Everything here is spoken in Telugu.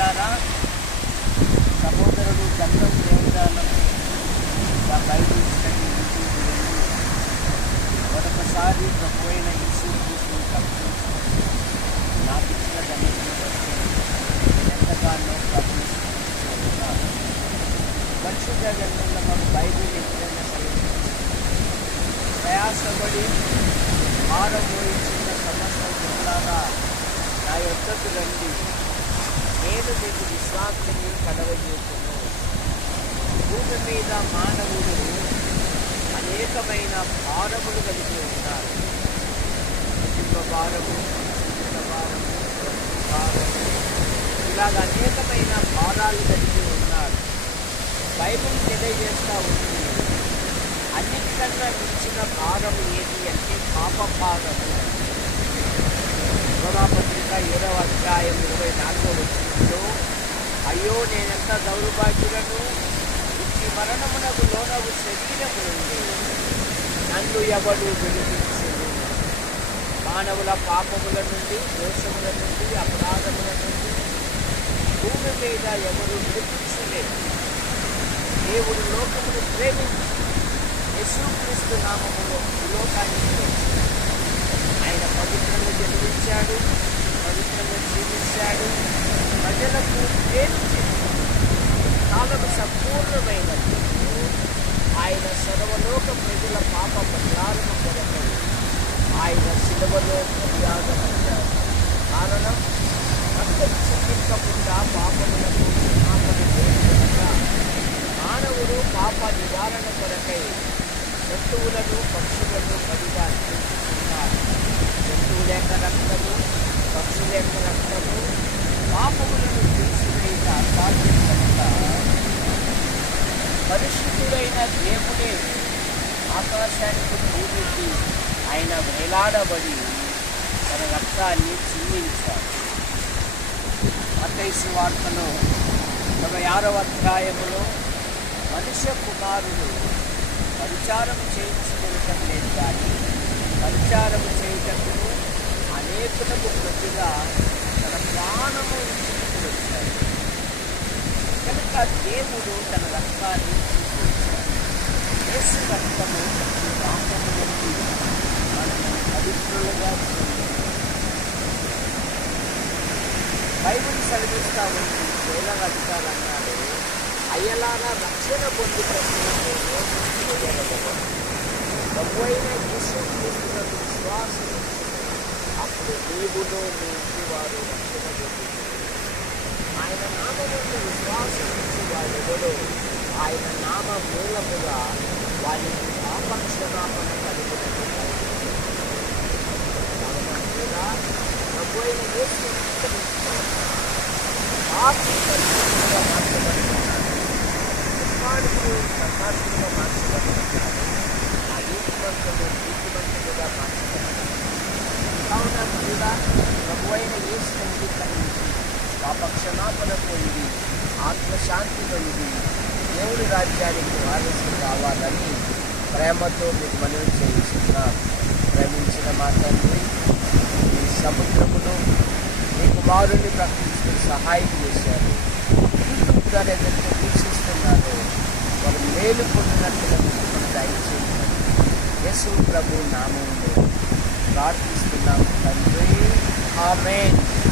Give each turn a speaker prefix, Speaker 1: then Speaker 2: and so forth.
Speaker 1: బిడ్డలారా సహోదరుడు చంద్రం దేవదానం బైబిల్ స్టడీ మరొకసారి పోయిన ఇష్యూ చూసుకుంటాం నాకు ఇచ్చిన ఎంతగానో ప్రభుత్వం పరిశుద్ధ గ్రంథంలో మాకు బైబిల్ ఎప్పుడైనా ప్రయాసపడి మారబోయించిన సమస్య చెప్తారా నా యొక్కకు రండి. నేను మీకు విశ్రాంతిని కలగజేస్తున్నాను భూమి మీద మానవుడు అనేకమైన భారములు కలిగి ఉన్నారు. కుటుంబ భారము భారము భారము ఇలాగ అనేకమైన భారాలు కలిగి ఉన్నారు. బైబిల్ తెలియజేస్తూ ఉంది. అన్నిటికన్నా మించిన భారము ఏది అంటే పాప భారము పత్రిక ఏడవ అధ్యాయం ఇరవై నాలుగో వచ్చినప్పుడు అయ్యో నేనెంత దౌర్భాగ్యులను ఇచ్చి మరణమునకు లోనవు శరీరము నుండి నన్ను ఎవడు విడిపించదు మానవుల పాపముల నుండి దోషముల నుండి అపరాధముల నుండి భూమి మీద ఎవరు విడిపించలేదు దేవుడు లోకమును ప్రేమించి యేసుక్రీస్తు నామములో లోకానికి జన్మించాడు పవిత్రంగా జీవించాడు. ప్రజలకు పేరు చెప్పాడు కాలం సంపూర్ణమైనది. ఆయన సర్వలోక ప్రజల పాప పరిహారము కొరకు ఆయన శిలవలో మర్యాదపడ్డాడు కారణం రక్తం చింతించకుండా పాపములకు క్షమాపణ లేదు మానవుడు పాప నివారణ కొరకై జంతువులను యొక్క రక్తము పాపములను తీసివేయట అసాధ్యం పరిశుద్ధుడైన దేవుడే ఆకాశానికి భూమికి ఆయన వేలాడబడి తన రక్తాన్ని చిందించాడు అతైసు వార్తలో ఇరవై ఆరవ అధ్యాయములో మనుష్య కుమారుడు పరిచారం చేయించుకోవటం లేదు కానీ పరిచారం చేయటప్పుడు అనేకులకు ప్రతిగా తన ప్రాణము ఇచ్చుకుంటూ వచ్చాడు కనుక దేవుడు తన రక్తాన్ని చూపించాడు యేసు రక్తము ప్రతి పాపము నుండి మనము పవిత్రులుగా బైబిల్ చదివిస్తా ఉంది. వేల అధికారులు అన్నాడు రక్షణ పొంది ప్రభు అయిన యేసు క్రీస్తునందు విశ్వాసం దేవుడు మీ ఇంటి వారు రక్షణ పొందుతారు ఆయన నామముందు విశ్వాసం ఇచ్చి వారెవరో ఆయన నామ మూలముగా వారికి పాపక్షమాపణ కలిగినట్టు కావున ప్రభు అయిన యేసు ప్రభు అయిన యేసు అంగీకరించి పాపక్షమాపణ పొంది ఆత్మశాంతి పొంది దేవుడి రాజ్యానికి వారసులు కావాలని ప్రేమతో మీకు మనవి చేయిస్తున్నాం. ప్రేమించిన మా తండ్రి ఈ సముద్రమును మీ కుమారుని ప్రకటించిన సహాయం చేశారు. యూట్యూబ్ ద్వారా ఎవరైతే వీక్షిస్తున్నారో వారు మేలు పొందినట్లుగా మీకు దయచేయండి. యేసు ప్రభు నామంలో. God is the Amen.